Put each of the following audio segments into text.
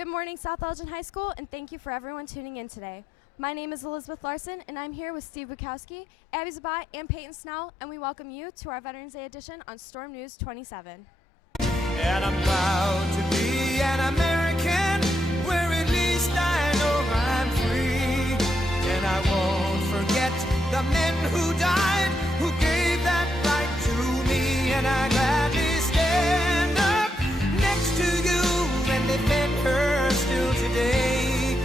Good morning, South Elgin High School, and thank you for everyone tuning in today. My name is Elizabeth Larson, and I'm here with Steve Bukowski, Abby Zabat, and Peyton Snell, and we welcome you to our Veterans Day edition on Storm News 27. And I'm proud to be an American, where at least I know I'm free. And I won't forget the men who died, who gave that right to me. And I gladly stand up next to you and defend her still today.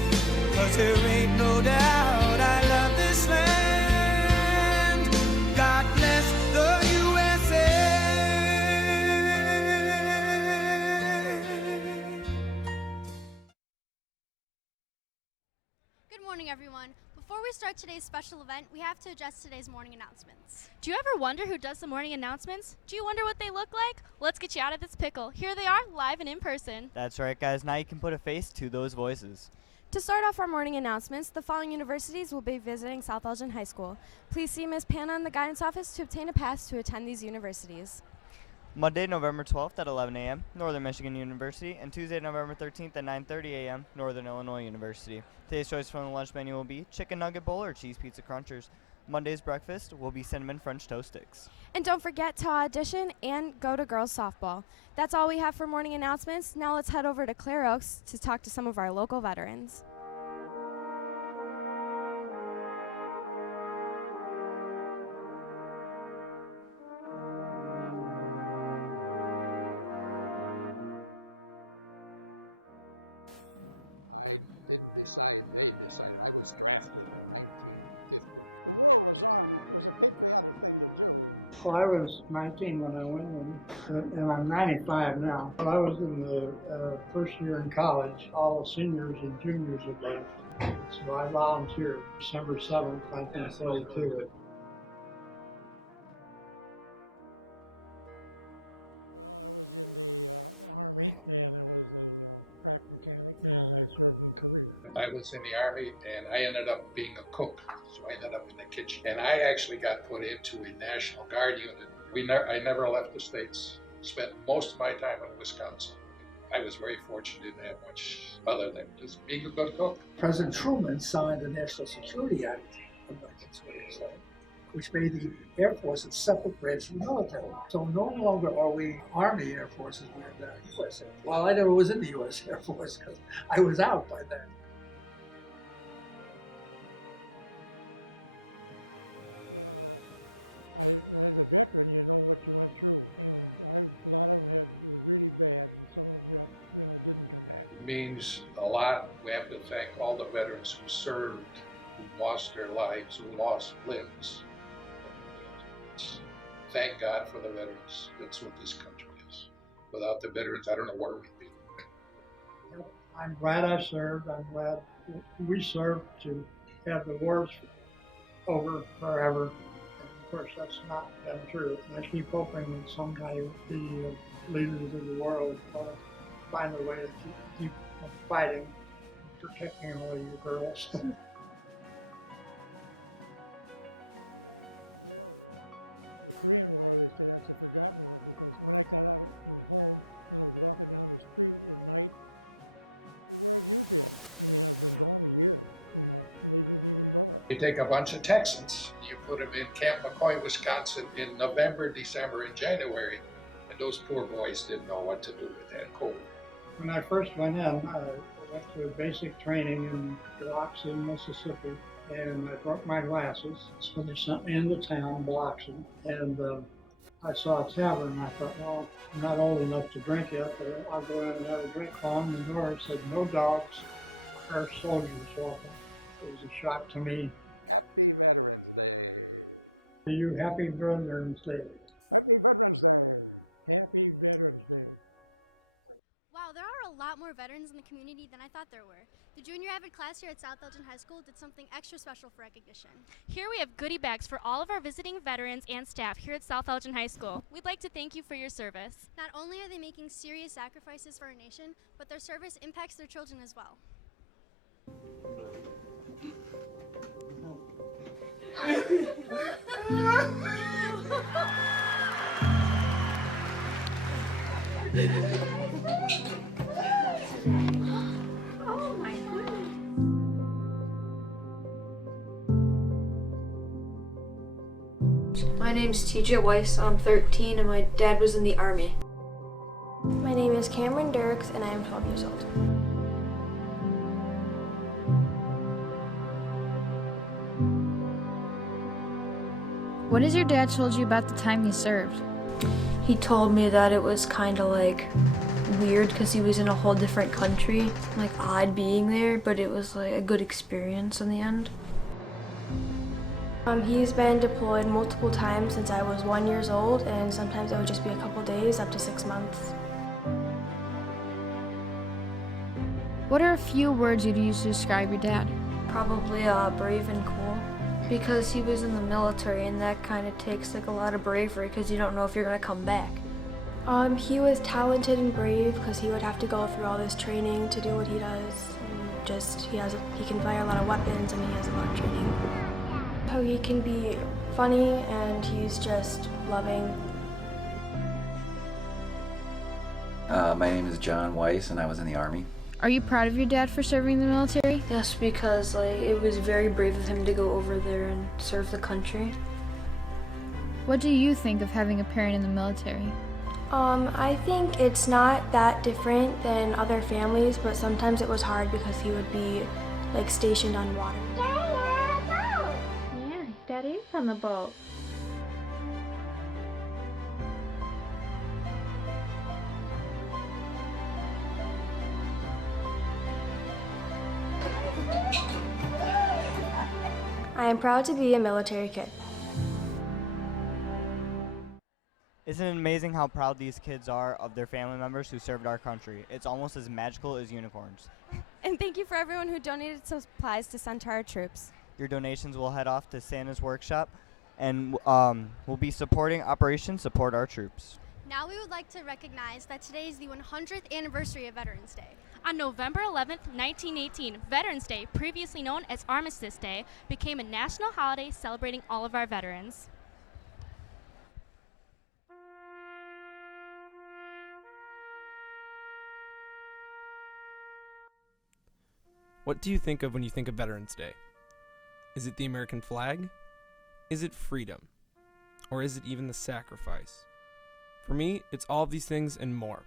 'Cause there ain't no doubt I love this land. God bless the USA. Good morning, everyone. Before we start today's special event, we have to address today's morning announcements. Do you ever wonder who does the morning announcements? Do you wonder what they look like? Let's get you out of this pickle. Here they are, live and in person. That's right, guys. Now you can put a face to those voices. To start off our morning announcements, the following universities will be visiting South Elgin High School. Please see Ms. Panna in the guidance office to obtain a pass to attend these universities. Monday, November 12th at 11 a.m., Northern Michigan University, and Tuesday, November 13th at 9:30 a.m., Northern Illinois University. Today's choice from the lunch menu will be chicken nugget bowl or cheese pizza crunchers. Monday's breakfast will be cinnamon French toast sticks. And don't forget to audition and go to girls softball. That's all we have for morning announcements. Now let's head over to Clare Oaks to talk to some of our local veterans. Well, I was 19 when I went in, and I'm 95 now. Well, I was in the first year in college. All the seniors and juniors had left. So I volunteered December 7th, 1942. I was in the Army and I ended up being a cook, so I ended up in the kitchen. And I actually got put into a National Guard unit. I never left the States. Spent most of my time in Wisconsin. I was very fortunate, didn't have much other than just being a good cook. President Truman signed the National Security Act of 1927, which made the Air Force a separate branch of the military. So no longer are we Army Air Forces, we're the U.S. Air Force. Well, I never was in the U.S. Air Force because I was out by then. Means a lot. We have to thank all the veterans who served, who lost their lives, who lost limbs. Thank God for the veterans. That's what this country is. Without the veterans, I don't know where we'd be. I'm glad I served. I'm glad we served to have the wars over forever. And of course, that's not been true. I keep hoping that someday the leaders of the world find a way to keep fighting, protecting all you girls. You take a bunch of Texans, you put them in Camp McCoy, Wisconsin in November, December, and January, and those poor boys didn't know what to do with that cold. When I first went in, I went to basic training in Biloxi, Mississippi, and I broke my glasses. So they sent me into town, Biloxi, and I saw a tavern. I thought, well, I'm not old enough to drink yet, but I'll go in and have a drink. On the door said, no dogs, our soldiers welcome. It was a shock to me. Are you happy Veterans Day? Wow, there are a lot more veterans in the community than I thought there were. The junior avid class here at South Elgin High School did something extra special for recognition. Here we have goodie bags for all of our visiting veterans and staff here at South Elgin High School. We'd like to thank you for your service. Not only are they making serious sacrifices for our nation, but their service impacts their children as well. name's TJ Weiss. I'm 13 and my dad was in the Army. My name is Cameron Dirks and I am 12 years old. What has your dad told you about the time he served? He told me that it was kind of like weird because he was in a whole different country, like odd being there, but it was like a good experience in the end. He's been deployed multiple times since I was 1 year old, and sometimes it would just be a couple days up to 6 months. What are a few words you'd use to describe your dad? Probably brave and cool, because he was in the military and that kind of takes like a lot of bravery because you don't know if you're going to come back. He was talented and brave because he would have to go through all this training to do what he does. And just he can fire a lot of weapons and he has a lot of training. How he can be funny and he's just loving. My name is John Weiss and I was in the Army. Are you proud of your dad for serving the military? Yes, because like it was very brave of him to go over there and serve the country. What do you think of having a parent in the military? I think it's not that different than other families, but sometimes it was hard because he would be like stationed on water. Yeah, Daddy's on the boat. I am proud to be a military kid. Isn't it amazing how proud these kids are of their family members who served our country? It's almost as magical as unicorns. And thank you for everyone who donated supplies to send to our troops. Your donations will head off to Santa's workshop, and we'll be supporting Operation Support Our Troops. Now we would like to recognize that today is the 100th anniversary of Veterans Day. On November 11th, 1918, Veterans Day, previously known as Armistice Day, became a national holiday celebrating all of our veterans. What do you think of when you think of Veterans Day? Is it the American flag? Is it freedom? Or is it even the sacrifice? For me, it's all of these things and more.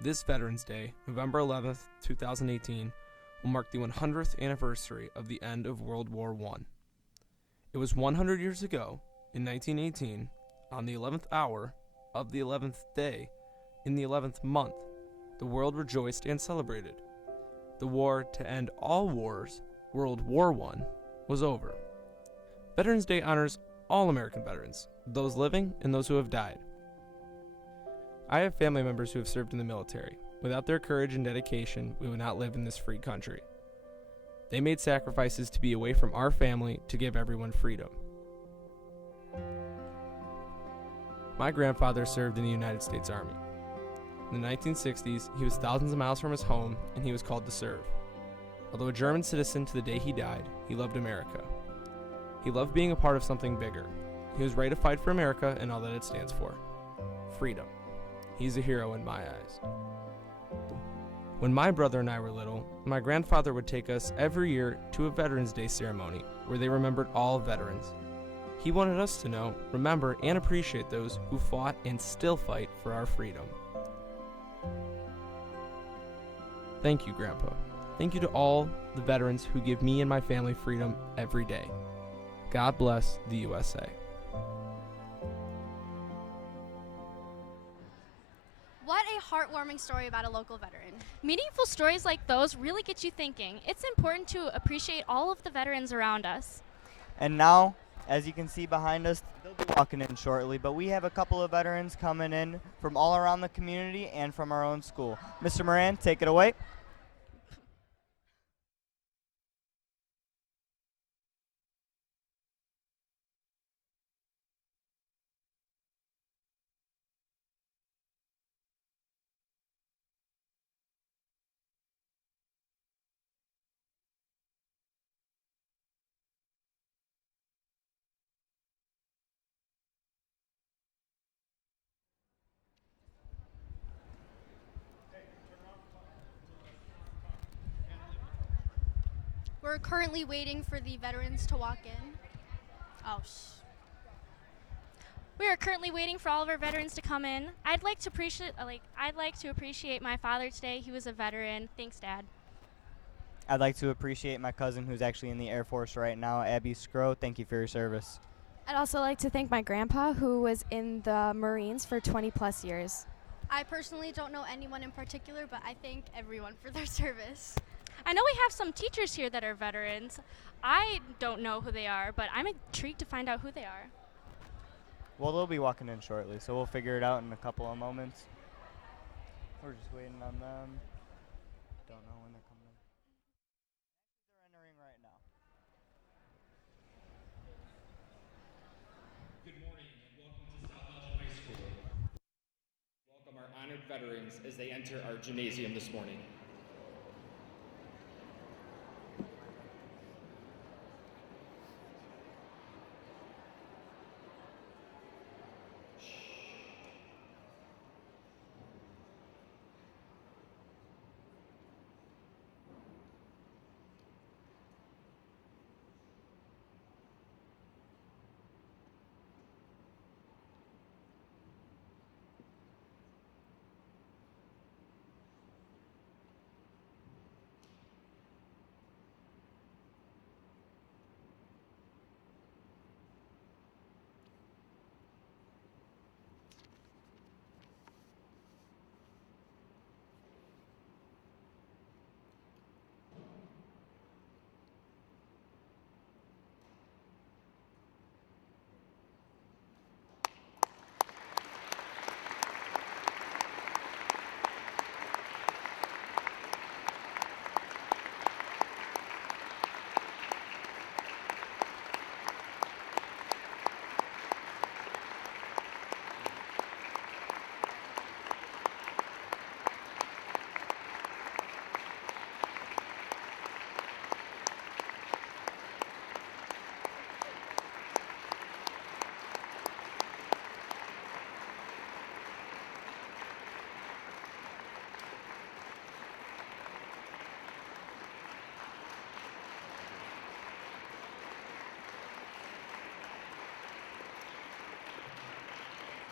This Veterans Day, November 11th, 2018, will mark the 100th anniversary of the end of World War I. It was 100 years ago, in 1918, on the 11th hour of the 11th day, in the 11th month, the world rejoiced and celebrated. The war to end all wars, World War I, was over. Veterans Day honors all American veterans, those living and those who have died. I have family members who have served in the military. Without their courage and dedication, we would not live in this free country. They made sacrifices to be away from our family to give everyone freedom. My grandfather served in the United States Army. In the 1960s, he was thousands of miles from his home, and he was called to serve. Although a German citizen to the day he died, he loved America. He loved being a part of something bigger. He was ready to fight for America and all that it stands for. Freedom. He's a hero in my eyes. When my brother and I were little, my grandfather would take us every year to a Veterans Day ceremony where they remembered all veterans. He wanted us to know, remember, and appreciate those who fought and still fight for our freedom. Thank you, Grandpa. Thank you to all the veterans who give me and my family freedom every day. God bless the USA. What a heartwarming story about a local veteran. Meaningful stories like those really get you thinking. It's important to appreciate all of the veterans around us. And now, as you can see behind us, they'll be walking in shortly, but we have a couple of veterans coming in from all around the community and from our own school. Mr. Moran, take it away. We're currently waiting for the veterans to walk in. Oh, We are currently waiting for all of our veterans to come in. I'd like to appreciate my father today. He was a veteran. Thanks, Dad. I'd like to appreciate my cousin who's actually in the Air Force right now, Abby Scrow. Thank you for your service. I'd also like to thank my grandpa, who was in the Marines for 20 plus years. I personally don't know anyone in particular, but I thank everyone for their service. I know we have some teachers here that are veterans. I don't know who they are, but I'm intrigued to find out who they are. Well, they'll be walking in shortly, so we'll figure it out in a couple of moments. We're just waiting on them. Don't know when they're coming in. They're entering right now. Good morning and welcome to South Elgin High School. Welcome our honored veterans as they enter our gymnasium this morning.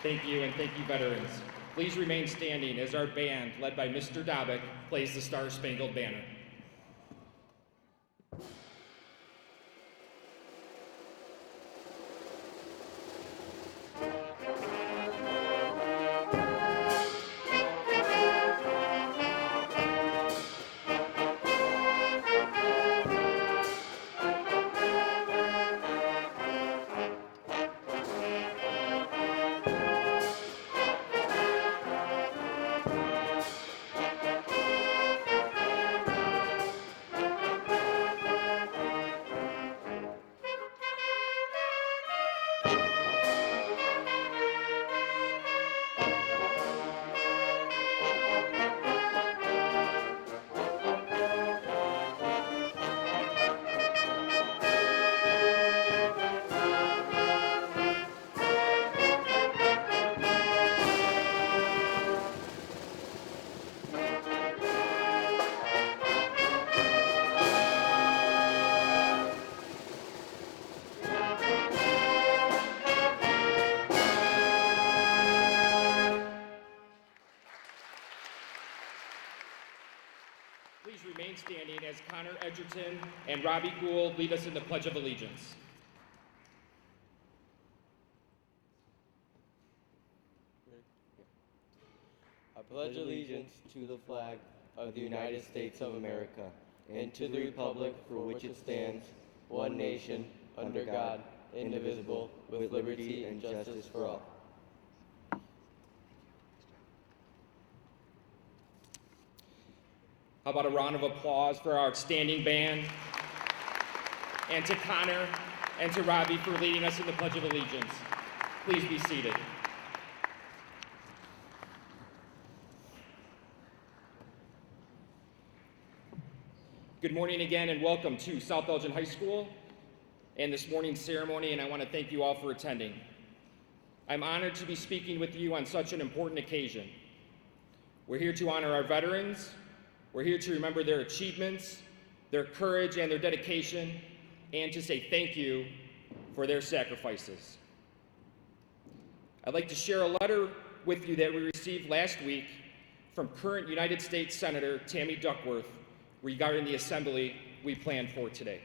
Thank you, and thank you, veterans. Please remain standing as our band, led by Mr. Dobick, plays the Star-Spangled Banner. Please remain standing as Connor Edgerton and Robbie Gould lead us in the Pledge of Allegiance. I pledge allegiance to the flag of the United States of America and to the republic for which it stands, one nation, under God, indivisible, with liberty and justice for all. How about a round of applause for our outstanding band, and to Connor and to Robbie for leading us in the Pledge of Allegiance. Please be seated. Good morning again and welcome to South Elgin High School and this morning's ceremony, and I want to thank you all for attending. I'm honored to be speaking with you on such an important occasion. We're here to honor our veterans. We're here to remember their achievements, their courage, and their dedication, and to say thank you for their sacrifices. I'd like to share a letter with you that we received last week from current United States Senator Tammy Duckworth regarding the assembly we planned for today.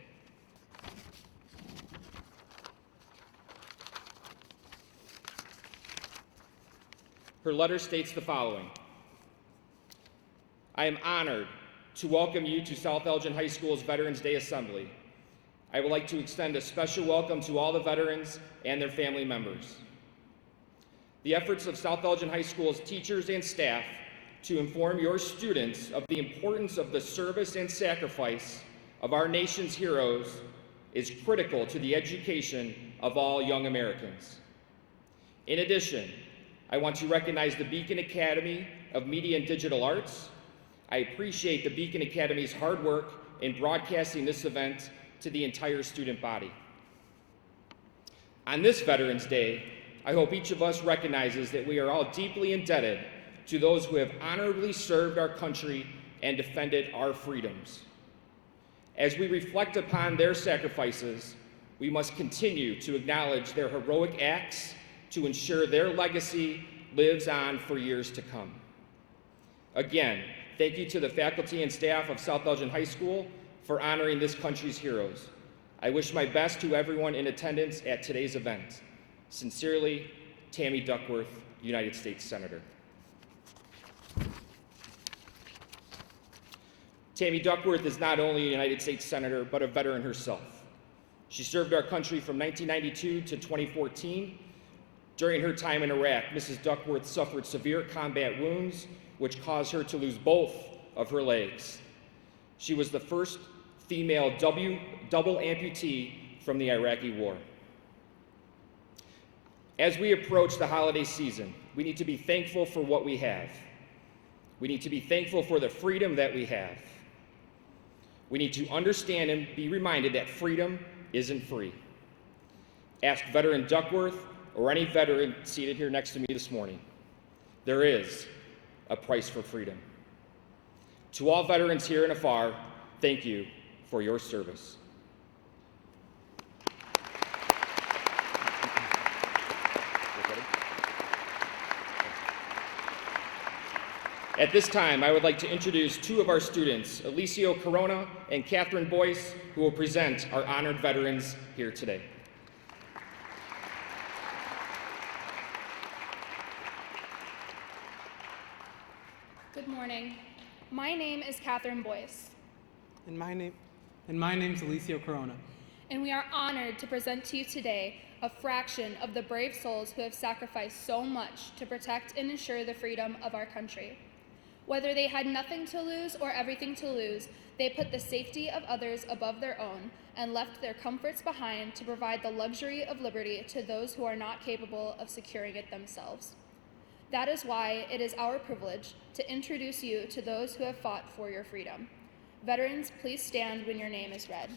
Her letter states the following: I am honored to welcome you to South Elgin High School's Veterans Day Assembly. I would like to extend a special welcome to all the veterans and their family members. The efforts of South Elgin High School's teachers and staff to inform your students of the importance of the service and sacrifice of our nation's heroes is critical to the education of all young Americans. In addition, I want to recognize the Beacon Academy of Media and Digital Arts. I appreciate the Beacon Academy's hard work in broadcasting this event to the entire student body. On this Veterans Day, I hope each of us recognizes that we are all deeply indebted to those who have honorably served our country and defended our freedoms. As we reflect upon their sacrifices, we must continue to acknowledge their heroic acts to ensure their legacy lives on for years to come. Again, thank you to the faculty and staff of South Elgin High School for honoring this country's heroes. I wish my best to everyone in attendance at today's event. Sincerely, Tammy Duckworth, United States Senator. Tammy Duckworth is not only a United States Senator, but a veteran herself. She served our country from 1992 to 2014. During her time in Iraq, Mrs. Duckworth suffered severe combat wounds, which caused her to lose both of her legs. She was the first female double amputee from the Iraqi war. As we approach the holiday season, we need to be thankful for what we have. We need to be thankful for the freedom that we have. We need to understand and be reminded that freedom isn't free. Ask veteran Duckworth or any veteran seated here next to me this morning. There is a price for freedom. To all veterans here and afar, thank you for your service. At this time, I would like to introduce two of our students, Alicio Corona and Catherine Boyce, who will present our honored veterans here today. Good morning. My name is Catherine Boyce. And my name's Alicio Corona. And we are honored to present to you today a fraction of the brave souls who have sacrificed so much to protect and ensure the freedom of our country. Whether they had nothing to lose or everything to lose, they put the safety of others above their own and left their comforts behind to provide the luxury of liberty to those who are not capable of securing it themselves. That is why it is our privilege to introduce you to those who have fought for your freedom. Veterans, please stand when your name is read.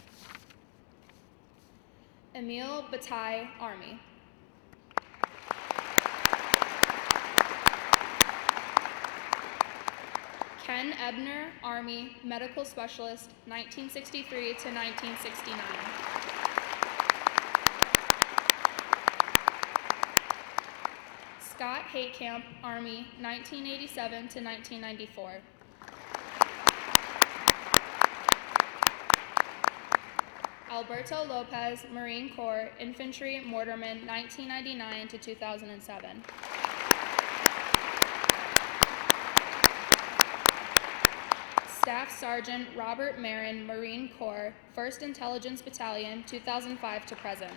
Emil Bataille, Army. Ken Ebner, Army, Medical Specialist, 1963 to 1969. Scott Haitkamp, Army, 1987 to 1994. Alberto Lopez, Marine Corps, Infantry, Mortarman, 1999 to 2007. Staff Sergeant Robert Marin, Marine Corps, 1st Intelligence Battalion, 2005 to present.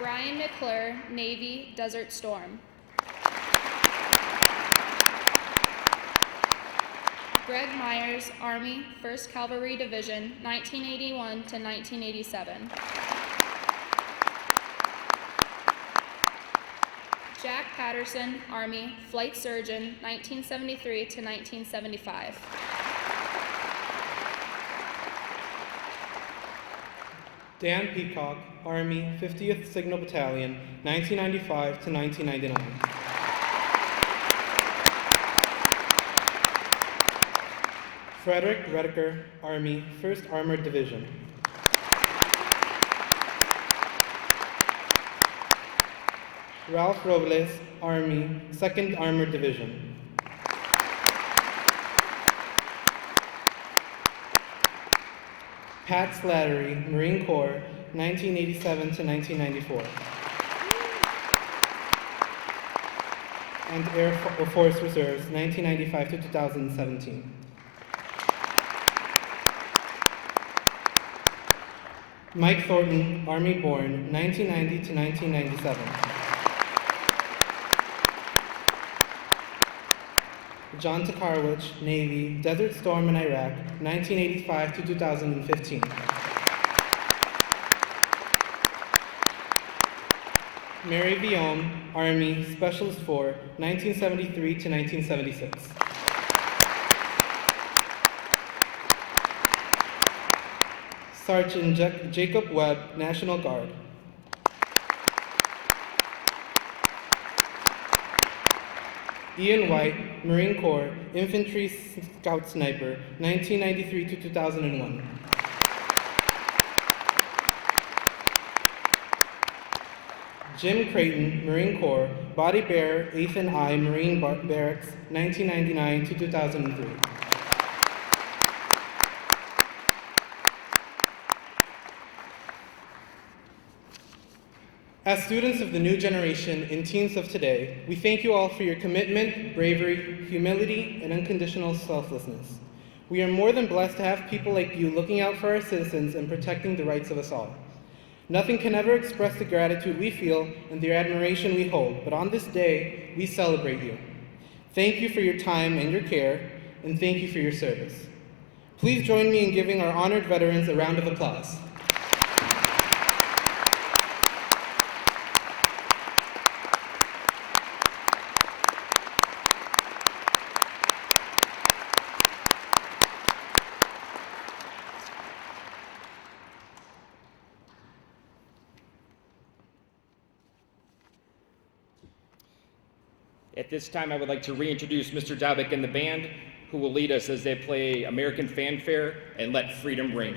Brian McClure, Navy, Desert Storm. Greg Myers, Army, 1st Cavalry Division, 1981 to 1987. Jack Patterson, Army, Flight Surgeon, 1973 to 1975. Dan Peacock, Army, 50th Signal Battalion, 1995 to 1999. Frederick Redeker, Army, 1st Armored Division. Ralph Robles, Army, 2nd Armored Division. Pat Slattery, Marine Corps, 1987 to 1994. And Air Force Reserves, 1995 to 2017. Mike Thornton, Army born, 1990 to 1997. John Tokarwich, Navy, Desert Storm in Iraq, 1985 to 2015. Mary Viome, Army, Specialist 4, 1973 to 1976. Sergeant Jacob Webb, National Guard. Ian White, Marine Corps, Infantry Scout Sniper, 1993 to 2001. Jim Creighton, Marine Corps, Body Bearer, 8th and I, Marine Barracks, 1999 to 2003. As students of the new generation and teens of today, we thank you all for your commitment, bravery, humility, and unconditional selflessness. We are more than blessed to have people like you looking out for our citizens and protecting the rights of us all. Nothing can ever express the gratitude we feel and the admiration we hold, but on this day, we celebrate you. Thank you for your time and your care, and thank you for your service. Please join me in giving our honored veterans a round of applause. At this time, I would like to reintroduce Mr. Dobik and the band, who will lead us as they play American Fanfare and Let Freedom Ring.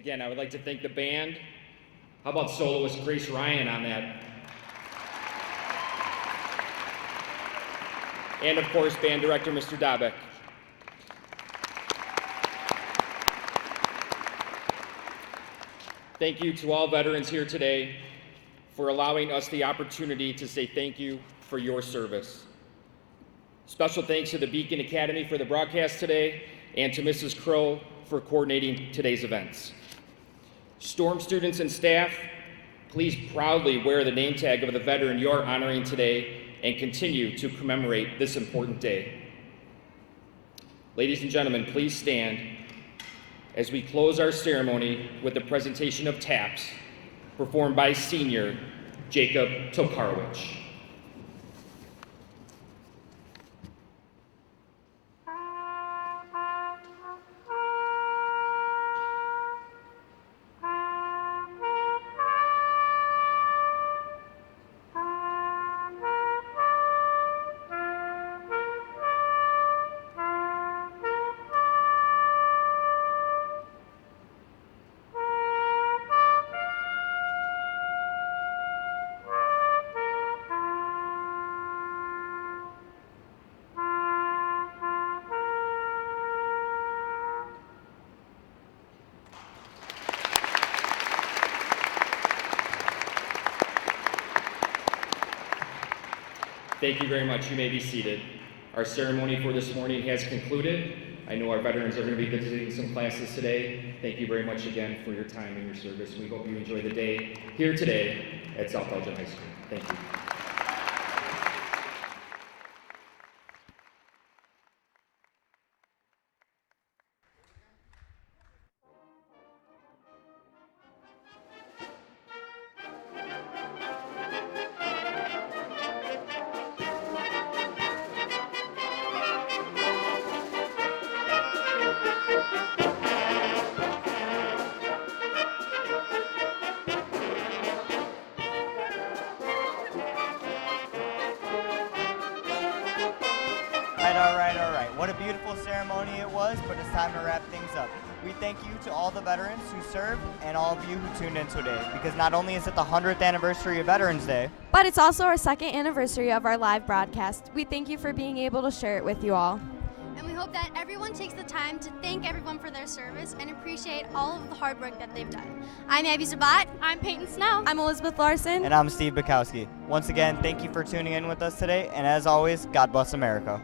Again, I would like to thank the band. How about soloist Grace Ryan on that? And of course, band director Mr. Dabek. Thank you to all veterans here today for allowing us the opportunity to say thank you for your service. Special thanks to the Beacon Academy for the broadcast today and to Mrs. Crow for coordinating today's events. Storm students and staff, please proudly wear the name tag of the veteran you're honoring today and continue to commemorate this important day. Ladies and gentlemen, please stand as we close our ceremony with the presentation of taps performed by senior Jacob Tokarwich. Thank you very much. You may be seated. Our ceremony for this morning has concluded. I know our veterans are going to be visiting some classes today. Thank you very much again for your time and your service. We hope you enjoy the day here today at South Elgin High School. Thank you. All right. What a beautiful ceremony it was, but it's time to wrap things up. We thank you to all the veterans who served and all of you who tuned in today, because not only is it the 100th anniversary of Veterans Day, but it's also our second anniversary of our live broadcast. We thank you for being able to share it with you all. And we hope that everyone takes the time to thank everyone for their service and appreciate all of the hard work that they've done. I'm Abby Zabat. I'm Peyton Snell. I'm Elizabeth Larson. and I'm Steve Bukowski. Once again, thank you for tuning in with us today, and as always, God bless America.